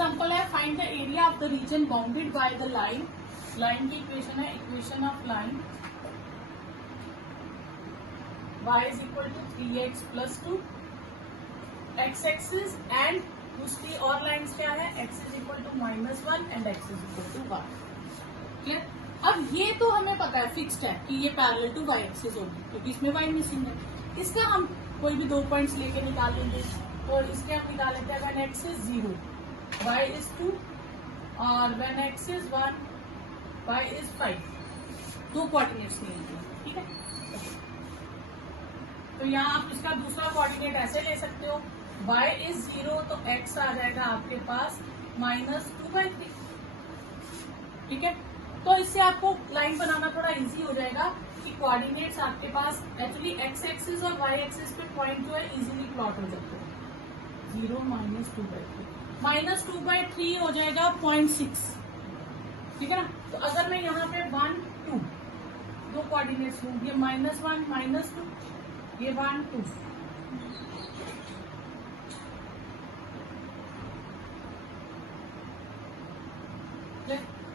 Example है find the area of the region bounded by the line. Line की equation है, equation of line y is equal to 3x plus 2 x axis and दूसरी और lines क्या है, x is equal to -1 and x is equal to 1. Clear. अब ये तो हमें पता है, फिक्स्ड है कि ये पैरेलल टू y एक्सिस होगी क्योंकि इसमें y मिसिंग है. इसका हम कोई भी 2 पॉइंट्स लेके निकाल लेंगे और इसके हम निकाल लेते हैं when x is 0 y is 2 और when x is 1 y is 5. 2 coordinates मिलेंगे. ठीक है. तो यहाँ आप इसका दूसरा कोऑर्डिनेट ऐसे ले सकते हो, y इज 0 तो x आ जाएगा आपके पास -2/3. ठीक है. तो इससे आपको लाइन बनाना थोड़ा इजी हो जाएगा कि कोऑर्डिनेट्स आपके पास एक्चुअली x एक्सिस और y एक्सिस पे पॉइंट जो है इजीली प्लॉट हो जाते हैं. 0 -2/3 -2/3 हो जाएगा 0.6. ठीक है ना. तो अगर मैं यहाँ पे 1 2 2 कोऑर्डिनेट्स लूँ, ये -1 -2, ये 1 2.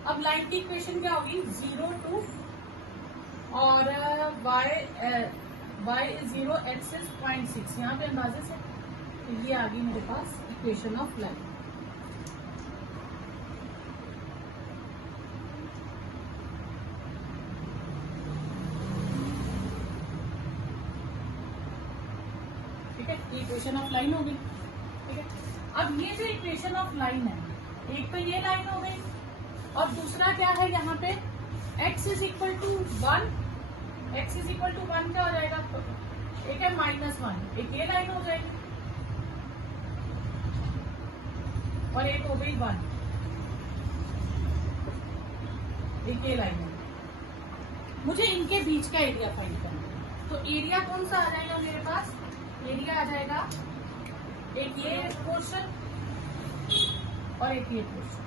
अब लाइन की इक्वेशन क्या होगी, 0 2 और y इज 0 x इज 0.6. यहाँ पे अंदाजे से तो ये आ गई मेरे पास इक्वेशन ऑफ लाइन. ठीक है. ये इक्वेशन ऑफ लाइन हो गई. ठीक है. अब ये जो इक्वेशन ऑफ लाइन है, एक तो ये लाइन हो गई और दूसरा क्या है यहाँ पे x is equal to 1. x is equal to 1 क्या हो जाएगा, एक है -1, एक ये लाइन हो जाएगी और एक हो गई 1, एक ये लाइन हो गई. मुझे इनके बीच का एरिया फाइंड करना है. तो एरिया कौन सा आ जाएगा मेरे पास, एरिया आ जाएगा एक ये पोर्शन और एक ये पोर्शन.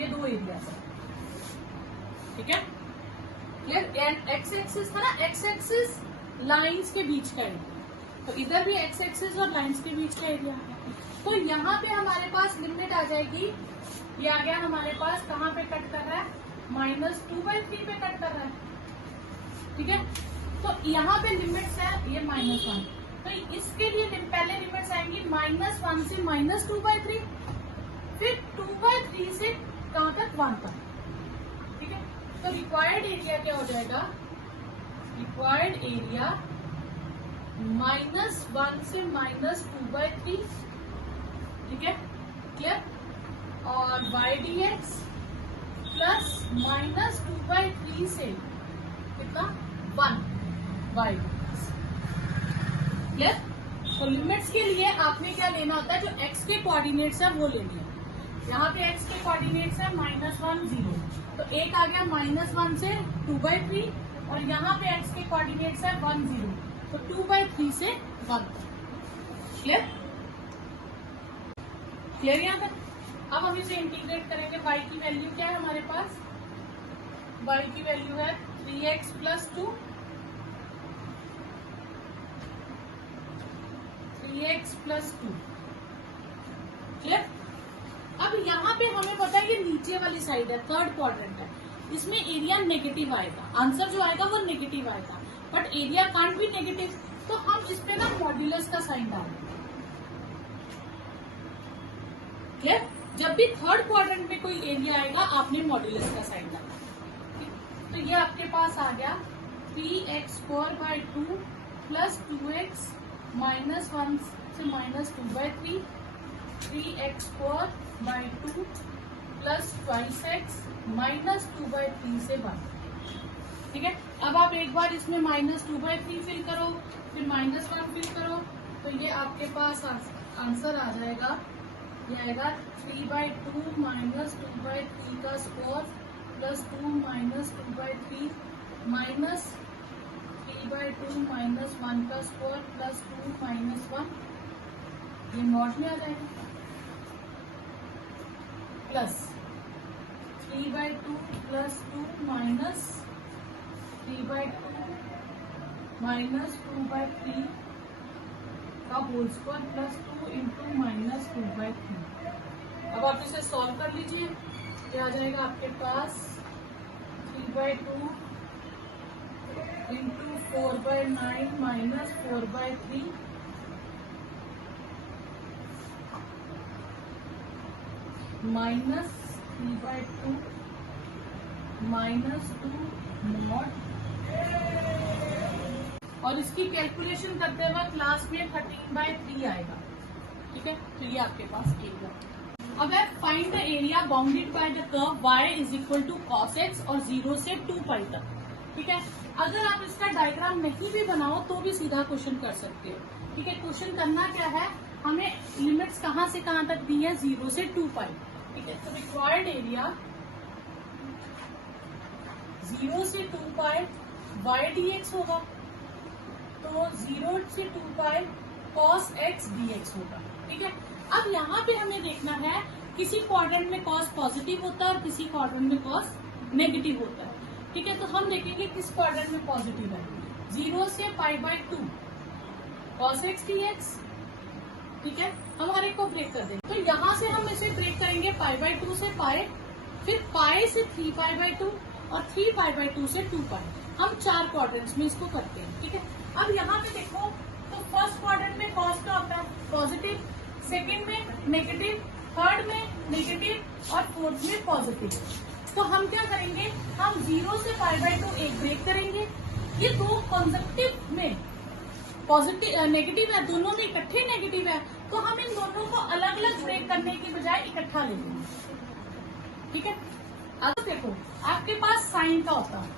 ये 2 एरिया है. ठीक है. क्लियर. एक्स एक्सिस था ना, एक्स एक्सिस लाइंस के बीच का एरिया, तो इधर भी एक्स एक्सिस और लाइंस के बीच का एरिया है. तो यहाँ पे हमारे पास लिमिट आ जाएगी, ये आ गया हमारे पास कहाँ पे कट कर रहा है, -2/3 पे कट कर रहा है. ठीक है. तो यहाँ पे लिमिट्स है ये -1, तो इसके लिए पहले लिमिट्स आएंगी -1 से -2/3, फिर 2/3 से कहाँ तक, 1 तक. ठीक है. तो रिक्वायर्ड एरिया क्या हो जाएगा, रिक्वायर्ड एरिया -1 से -2/3. ठीक है. क्लियर. और y/dx प्लस -2/3 से कितना, 1 y/dx. क्लियर. तो लिमिट्स के लिए आपने क्या लेना होता है, जो x के कोऑर्डिनेट्स है वो लेने हैं. यहाँ पे x के कोऑर्डिनेट्स है -1 0, तो एक आ गया -1 से 2/3 और यहाँ पे x के कोऑर्डिनेट्स है 1 0, तो 2/3 से 1. क्लियर. क्लियर यहाँ तक. अब हम इसे इंटीग्रेट करेंगे. y की वैल्यू क्या है हमारे पास, y की वैल्यू है 3x plus 2, 3x plus 2. Clear. अब यहाँ पे हमें पता है ये नीचे वाली साइड है, थर्ड क्वाड्रेंट है, इसमें एरिया नेगेटिव आएगा, आंसर जो आएगा वो नेगेटिव आएगा, but area can't be negative, तो हम इस पे ना मॉड्यूलस का साइन डालेंगे. क्लियर. जब भी थर्ड क्वाड्रेंट में कोई एरिया आएगा आपने मॉड्यूलस का साइन डालना. तो ये आपके पास आ गया 3x² प्लस 2x -1 से -2/3, 3x² प्लस 2x -2/3 से 1. ठीक है. अब आप एक बार इसमें -2/3 फिल करो, फिर -1 फिल करो, तो ये आपके पास आंसर आ जाएगा, ये आएगा 3/2 -2/3 का स्क्वायर प्लस 2 -2/3 माइनस 3/2 -1 का स्क्वायर प्लस 2 -1, ये नॉट में आ जाएगा, प्लस 3/2 प्लस 2 माइनस 3/2 माइनस 2/3 का होल स्क्वायर प्लस 2 इंटू -2/3. आप इसे सॉल्व कर लीजिए। ये आ जाएगा आपके पास 3/2 into 4/9 minus 4/3 minus 3/2 minus 2 mod, और इसकी कैलकुलेशन करते वक्त लास्ट में 13/3 आएगा। ठीक है, तो ये आपके पास एरिया। अब है find the area bounded by the curve y is equal to cos x और 0 से 2π तक। ठीक है, अगर आप इसका डायग्राम नहीं भी बनाओ तो भी सीधा क्वेश्चन कर सकते हो। ठीक है, क्वेश्चन करना क्या है, हमें लिमिट्स कहाँ से कहाँ तक दी है, 0 से 2π। ठीक है, तो रिक्वायर्ड एरिया 0 से 2π y dx होगा, तो 0 से 2π cos x dx होगा। ठीक है, अब यहाँ पे हमें देखना है किसी क्वाड्रेंट में cos पॉजिटिव होता है और किसी क्वाड्रेंट में cos नेगेटिव होता है। ठीक है, तो हम देखेंगे किस क्वाड्रेंट में पॉजिटिव है। 0 से π/2 cos x dx। ठीक है, हम हर एक को ब्रेक कर देंगे, तो यहाँ से हम इसे ब्रेक करेंगे π/2 से π, फिर π से 3π/2 और 3π/2 से 2π। हम 4 क्वाड्रेंट्स में इसको करते हैं। ठीक है, अब यहाँ पे देखो, तो फर्स्ट क्वाड्रेंट में cos का होता है पॉजिटिव, सेकंड में नेगेटिव, थर्ड में नेगेटिव और फोर्थ में पॉजिटिव। तो हम क्या करेंगे, हम 0 से π/2 एक ब्रेक करेंगे। ये दो कॉन्सेप्टिव में पॉजिटिव नेगेटिव है, दोनों में इकट्ठे नेगेटिव है, तो हम इन दोनों को अलग अलग ब्रेक करने की बजाय इकट्ठा ले लेंगे। ठीक है, अब देखो आपके पास साइन का होता है,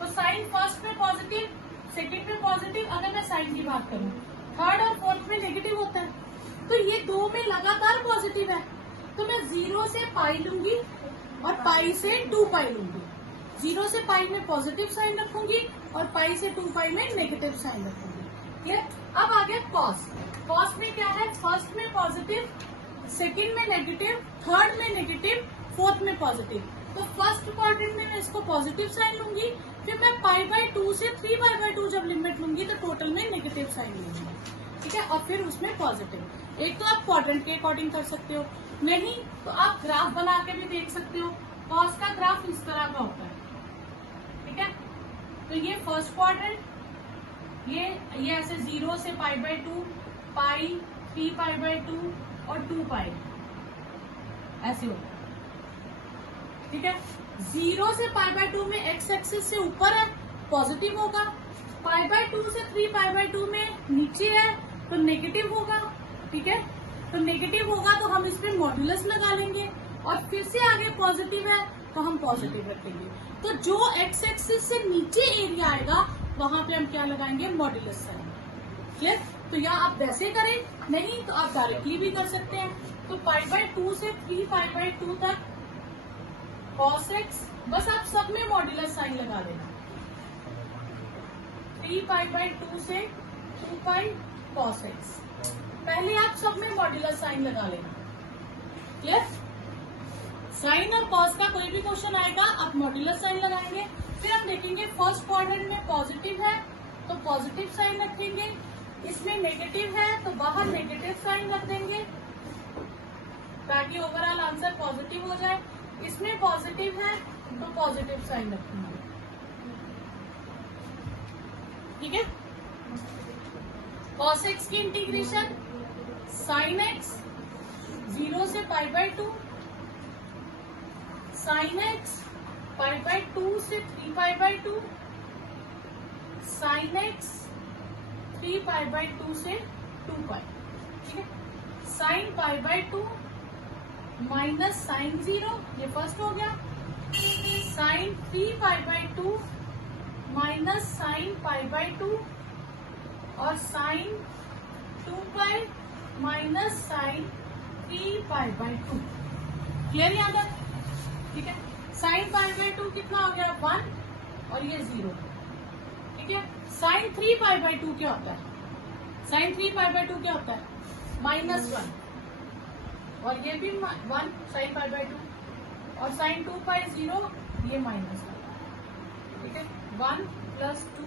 तो साइन फर्स्ट में पॉजिटिव, सेकंड में पॉजिटिव। अगर मैं साइन की बात करूं, थर्ड और फोर्थ में नेगेटिव होता है, तो ये दो में लगातार पॉजिटिव है, तो मैं 0 से π लूंगी और π से 2π लूंगी। 0 से π में पॉजिटिव साइन रखूंगी और π से 2π में नेगेटिव साइन रखूंगी। ये अब आ गया cos। cos में क्या है, फर्स्ट में पॉजिटिव, सेकंड में नेगेटिव, थर्ड में नेगेटिव, फोर्थ में पॉजिटिव। तो फर्स्ट क्वाड्रेंट में मैं इसको पॉजिटिव साइन लूंगी, फिर मैं π/2 से 3π/2 जब लिमिट लूंगी तो टोटल में नेगेटिव साइन लूंगी। ठीक है, और फिर उसमें पॉजिटिव। एक तो आप क्वाड्रेंट के अकॉर्डिंग कर सकते हो, नहीं तो आप ग्राफ बना के भी देख सकते हो। cos का ग्राफ इस तरह का होता है। ठीक है, तो ये फर्स्ट क्वाड्रेंट, ये ऐसे 0 से π/2, π, 3π/2 और 2π ऐसे होता है। ठीक है, 0 से π/2 में x एक्सिस से ऊपर है, पॉजिटिव होगा। π/2 से 3π/2 में नीचे है, तो नेगेटिव होगा। ठीक है, तो नेगेटिव होगा तो हम इसमें मॉड्यूलस लगा लेंगे, और फिर से आगे पॉजिटिव है तो हम पॉजिटिव रखेंगे। तो जो x एक्सिस से नीचे एरिया आएगा वहां पे हम क्या लगाएंगे, मॉड्यूलस साइन। क्लियर? तो या आप वैसे करें, नहीं तो आप डायरेक्टली भी कर सकते हैं। तो π/2 से 3π/2 तक cos x, बस आप सब में मॉड्यूलस साइन लगा देना। 3π/2 से 2π cos x, पहले आप सब में मॉड्यूलस साइन लगा लेना। क्लियर? साइन और कॉस का कोई भी क्वेश्चन आएगा आप मॉड्यूलस साइन लगाएंगे। फिर हम देखेंगे फर्स्ट क्वाड्रेंट में पॉजिटिव है तो पॉजिटिव साइन रखेंगे, इसमें नेगेटिव है तो बाहर नेगेटिव साइन रख देंगे ताकि ओवरऑल आंसर पॉजिटिव हो जाए। इसमें पॉजिटिव है तो पॉजिटिव साइन रखेंगे। ठीक है, cos x की इंटीग्रेशन sin x 0 से π/2, sin x π/2 से 3π/2, sin x 3π/2 से 2π। ठीक है, sin π/2 माइनस sin 0, ये फर्स्ट हो गया। sin 3π/2 माइनस sin π/2 और sin 2π माइनस sin 3π/2। क्लियर यहाँ तक? ठीक है, sin π/2 कितना हो गया, 1 और ये 0। ठीक है, sin 3π/2 क्या होता है, sin 3π/2 क्या होता है, -1 और ये भी 1 sin π/2 और sin 2π 0, ये -1। ठीक है, 1 + 2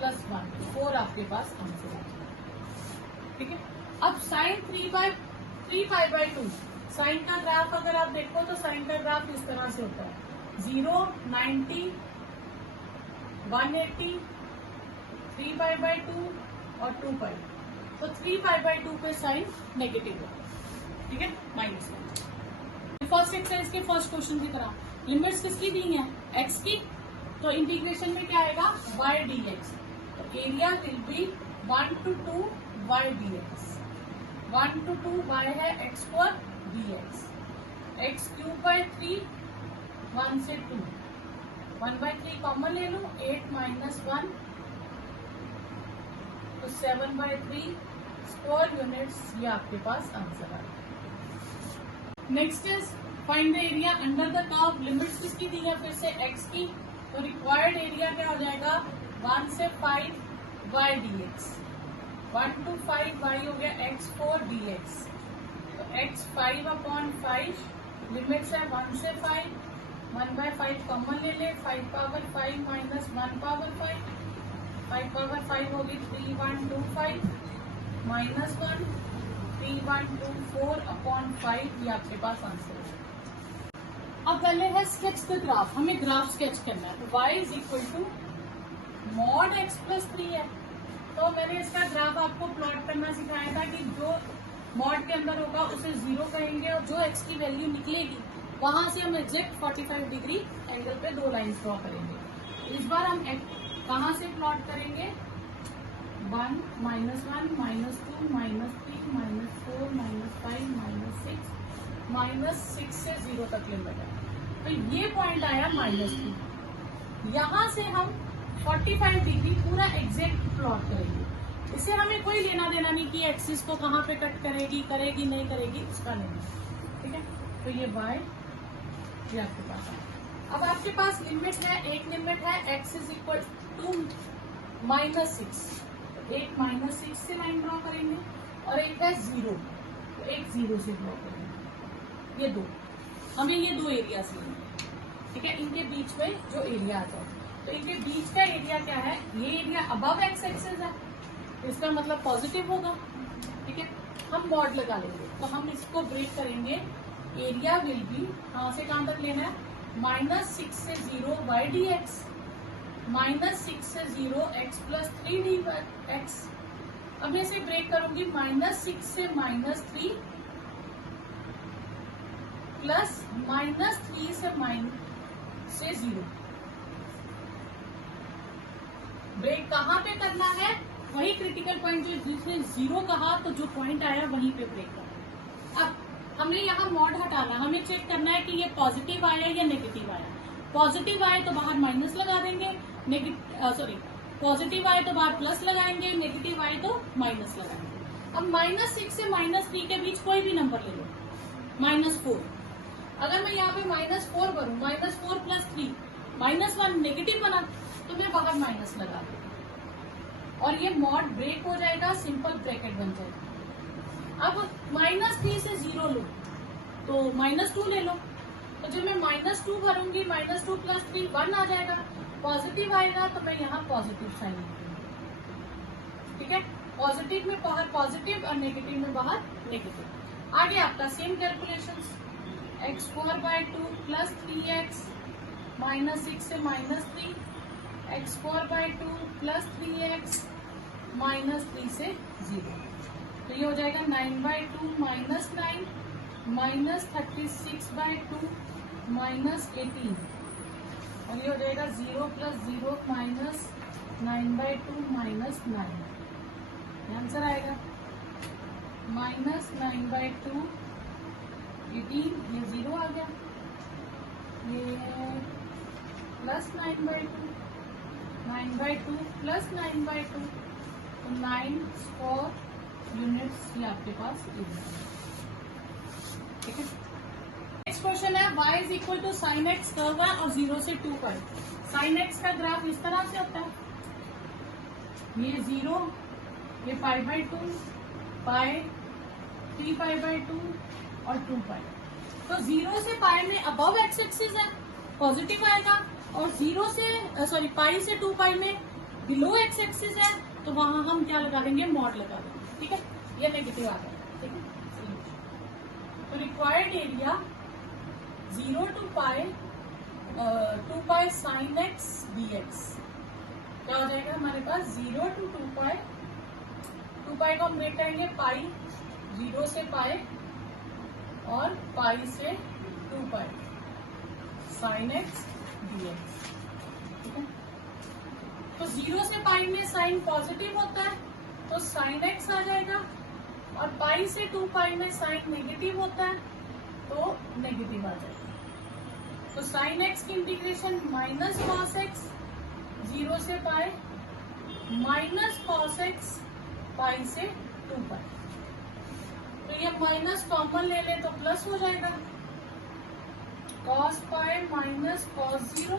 + 1 4 आपके पास आंसर है। ठीक है, अब sin 3π/2 साइन का ग्राफ अगर आप देखो तो साइन का ग्राफ इस तरह से होता है 0, 90, 180, 3π/2 और 2π। तो 3π/2 पे साइन नेगेटिव होगा, ठीक है, -1। फर्स्ट एक्सरसाइज के फर्स्ट क्वेश्चन की तरह लिमिट्स किसकी दी है, x की, तो इंटीग्रेशन में क्या आएगा y dx। तो area will be 1 to 2 y dx। 1 to 2 y है x² dx। x³ 1 से 2, 1/3 कॉमन ले लो, 8 - 1 तो 7/3 स्क्वायर यूनिट्स, ये आपके पास आंसर आएगा। Next is find the area under the curve. Limits किसकी दी है, फिर से x की, तो रिक्वायर्ड एरिया क्या हो जाएगा 1 से 5 y dx। 1 to 5 y हो गया x4 dx। तो x 5/5 लिमिट्स है 1 से 5, 1/5 कॉमन ले ले, 5/5 - 1/5, 5/5 होगी 3125 -1 3124/5, ये आपके पास आंसर है। अब पहले है स्केच द ग्राफ, हमें ग्राफ स्केच करना है। y = mod x + 3 है, तो मैंने इसका ग्राफ आपको प्लॉट करना सिखाया था कि जो मॉड के अंदर होगा उसे 0 कहेंगे और जो x की वैल्यू निकलेगी वहां से हम एग्जैक्ट 45 डिग्री एंगल पे 2 लाइंस ड्रॉ करेंगे। इस बार हम कहाँ से प्लॉट करेंगे, 1 - 1 -2 -3 -4 -5 -6 से 0 तक लिमिट है। तो ये पॉइंट आया -2, यहाँ से हम 45 डिग्री पूरा एग्जैक्ट प्लॉट करेंगे। इससे हमें कोई लेना देना नहीं कि एक्सिस को कहाँ पे कट करेगी नहीं करेगी, इसका नहीं, ठीक है। तो ये y ये आपके पास है। अब आपके पास लिमिट है, एक लिमिट है x = -6, तो एक -6 से लाइन ड्रॉ करेंगे और एक है 0, तो एक 0 से ड्रॉ करेंगे। ये दो, हमें ये 2 एरिया लेंगे, ठीक है। इनके बीच में जो एरिया आ जाए, तो इनके बीच का एरिया क्या है, ये एरिया अबव x एक्सिस है, इसका मतलब पॉजिटिव होगा, ठीक है। हम मॉड लगा लेंगे, तो हम इसको ब्रेक करेंगे। एरिया विल बी, कहाँ से कहाँ तक लेना है, -6 से 0 y dx, -6 से 0 x + 3 dx। अब मैं इसे ब्रेक करूंगी, -6 से -3 प्लस -3 से 0। ब्रेक कहाँ पे करना है, वही क्रिटिकल पॉइंट जो जिसने 0 कहा, तो जो पॉइंट आया वहीं पे ब्रेक करना। अब हमें यहाँ मॉड हटाना, हमें चेक करना है कि ये पॉजिटिव आया या नेगेटिव आया। पॉजिटिव आए तो बाहर माइनस लगा देंगे, पॉजिटिव आए तो बाहर प्लस लगाएंगे, नेगेटिव आए तो माइनस लगाएंगे। अब -6 से -3 के बीच कोई भी नंबर ले लो, -4। अगर मैं यहाँ पे -4 करूँ, -4 + 3 -1 नेगेटिव बना, तो मैं बाहर माइनस लगा दूँ और ये मॉड ब्रेक हो जाएगा, सिंपल ब्रैकेट बन जाएगा। अब -3 से 0 लो तो -2 ले लो, तो जब मैं -2 भरूंगी, -2 + 3 1 आ जाएगा, पॉजिटिव आएगा तो मैं यहाँ पॉजिटिव साइन लिखूंगी, ठीक है। पॉजिटिव में बाहर पॉजिटिव और नेगेटिव में बाहर नेगेटिव। आगे आपका सेम कैलकुलेशंस, x² + 3x -6 से -3, x² + 3x -3 से 0, तो ये हो जाएगा 9/2 - 9 -36/2 -18, और ये हो जाएगा 0 + 0 -9/2 -9, आंसर आएगा -9/2 18, ये 0 आ गया, ये +9/2 9/2 + 9/2, तो 9 स्क्वायर यूनिट्स ये आपके पास, ठीक है। नेक्स्ट क्वेश्चन है y = sin x कर्व है और 0 से 2π। sin x का ग्राफ इस तरह से होता है, ये 0, ये π/2, π 3π/2 और 2π। तो 0 से π में अबव x एक्सिस है, पॉजिटिव आएगा, और 0 से π से 2π में बिलो x एक्सिस है, तो वहां हम क्या लगा देंगे, मॉड लगा देंगे, ठीक है। ये नेगेटिव आ गया, ठीक है। Required area 0 to pi 2 pi sine x dx क्या हो जाएगा हमारे पास 0 to 2 पाई को हम ब्रेक करेंगे पाई 0 से पाई और पाई से 2 पाई साइन एक्स dx। ठीक है, तो 0 से पाई में साइन पॉजिटिव होता है तो साइन एक्स आ जाएगा, और पाई से 2 पाई में साइन नेगेटिव होता है तो नेगेटिव आ जाएगा। तो साइन एक्स की इंटीग्रेशन माइनस कॉस एक्स 0 से पाई माइनस कॉस एक्स पाई से 2 पाई। तो ये माइनस कॉमन ले ले तो प्लस हो जाएगा, cos pi minus cos 0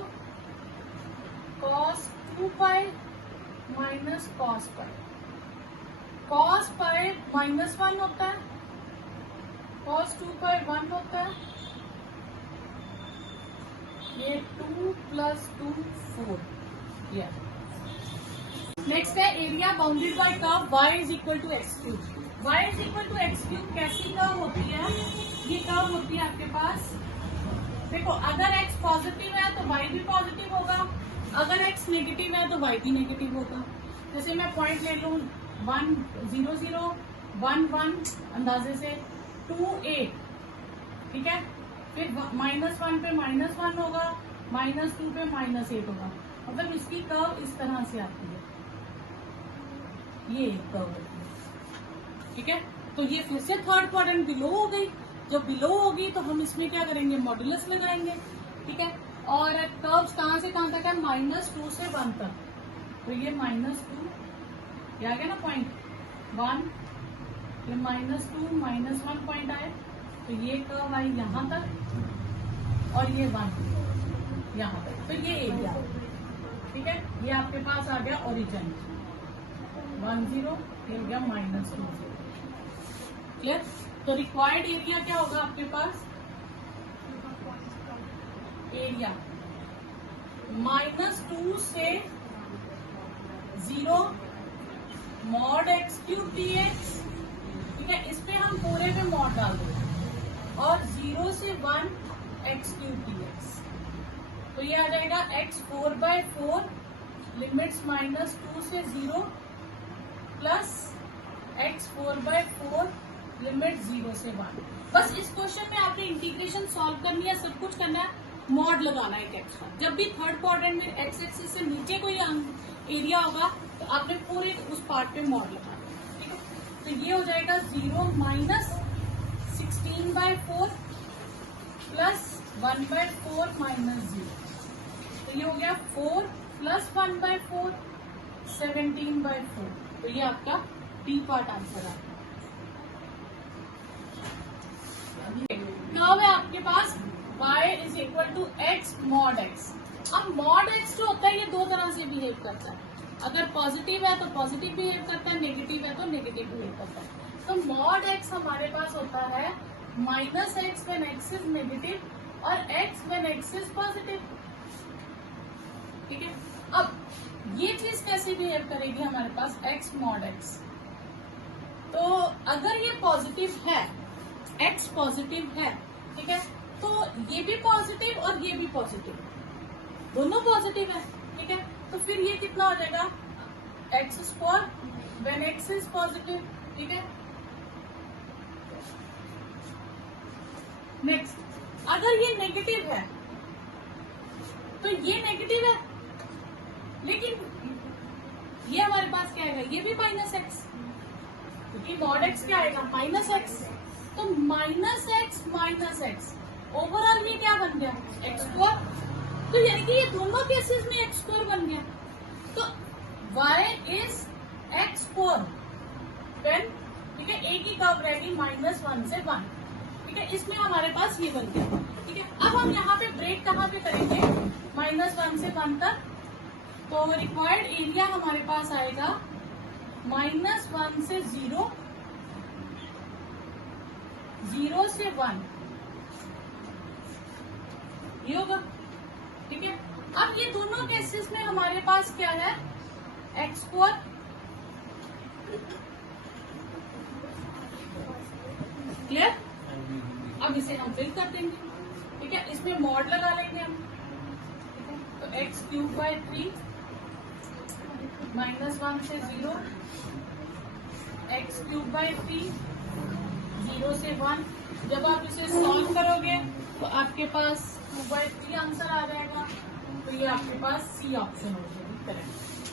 cos 2 pi minus cos pi. Cos pi -1 होता है, कॉस 2 पाई 1 होता है, ये 2 + 2 4। नेक्स्ट है area bounded bye curve y = x³। y = x³ कैसी कर्व होती है? ये कर्व होती है आपके पास, देखो अगर x पॉजिटिव है तो y भी पॉजिटिव होगा, अगर x नेगेटिव है तो y भी नेगेटिव होगा। जैसे मैं पॉइंट ले लूं 1 0 0 1 1 अंदाजे से 2 8, ठीक है, फिर -1 पे -1 होगा, -2 पे -8 होगा, मतलब इसकी कर्व इस तरह से आती है, ये कर्व होती है। ठीक है, तो ये फिर से थर्ड क्वाड्रेंट बिलो हो गई, जब बिलो होगी तो हम इसमें क्या करेंगे, मॉड्यूलस लगाएंगे। ठीक है, और कर्व्स कहाँ से कहाँ तक है, -2 से 1 तक, तो ये -2 ये आ गया ना पॉइंट 1, ये -2 -1 पॉइंट आए, तो ये कर्व आई यहाँ तक और ये 1 यहाँ तक, तो ये एरिया। ठीक है, ये आपके पास आ गया ओरिजिन 1 0, ये हो गया -2 0। क्लियर? तो रिक्वायर्ड एरिया क्या होगा आपके पास, एरिया -2 से 0 mod x³ dx। ठीक है, इस पे हम पूरे पे मॉड डाल देंगे, और 0 से 1 x³ dx, तो ये आ जाएगा x4/4 लिमिट्स -2 से 0 प्लस x4/4 लिमिट 0 से 1। बस इस क्वेश्चन में आपने इंटीग्रेशन सॉल्व करनी है, सब कुछ करना है, मॉड लगाना है एक्स्ट्रा। जब भी थर्ड क्वाड्रेंट में एक्स एक्सिस से नीचे कोई एरिया होगा तो आपने पूरे उस पार्ट पे मॉड लगाना है। ठीक है, तो ये हो जाएगा 0 - 16/4 प्लस 1/4 -0, तो ये हो गया 4 + 1/4 17/4। तो ये आपका डी पार्ट आंसर है। नाउ है आपके पास y = x mod x। अब mod x जो होता है ये दो तरह से बिहेव करता है, अगर पॉजिटिव है तो पॉजिटिव बिहेव करता है, नेगेटिव है तो नेगेटिव बिहेव करता है। तो mod x हमारे पास होता है -x when x is negative और x when x is positive. ठीक है, अब ये चीज कैसे बिहेव करेगी हमारे पास x mod x, तो अगर ये पॉजिटिव है, x पॉजिटिव है, ठीक है, तो ये भी पॉजिटिव और ये भी पॉजिटिव, दोनों पॉजिटिव है। ठीक है, तो फिर ये कितना हो जाएगा, x² when x is positive. ठीक है, नेक्स्ट, अगर ये नेगेटिव है तो ये नेगेटिव है, लेकिन ये हमारे पास क्या आएगा, ये भी -x, क्योंकि mod x क्या आएगा, -x, तो -x -x ओवरऑल ये क्या बन गया, x²। तो यानी कि ये दोनों केसेस में x² बन गया, तो y is x² when, ठीक है, एक ही कर्व रहेगी -1 से 1। ठीक है, इसमें हमारे पास ये बन गया। ठीक है, अब हम यहाँ पे ब्रेक कहाँ पे करेंगे, -1 से 1 तक, तो रिक्वायर्ड एरिया हमारे पास आएगा -1 से 0 0 से 1, ये होगा। ठीक है, अब ये दोनों केसेस में हमारे पास क्या है, x²। क्लियर? अब अब इसे हम फिल कर देंगे, ठीक है। इसमें मॉड लगा लेंगे हम, ठीक है। तो x³/3 -1 से 0, x³/3 0 से 1। जब आप इसे सॉल्व करोगे तो आपके पास 2/3 आंसर आ जाएगा। तो ये आपके पास सी ऑप्शन हो जाएगी करेक्ट।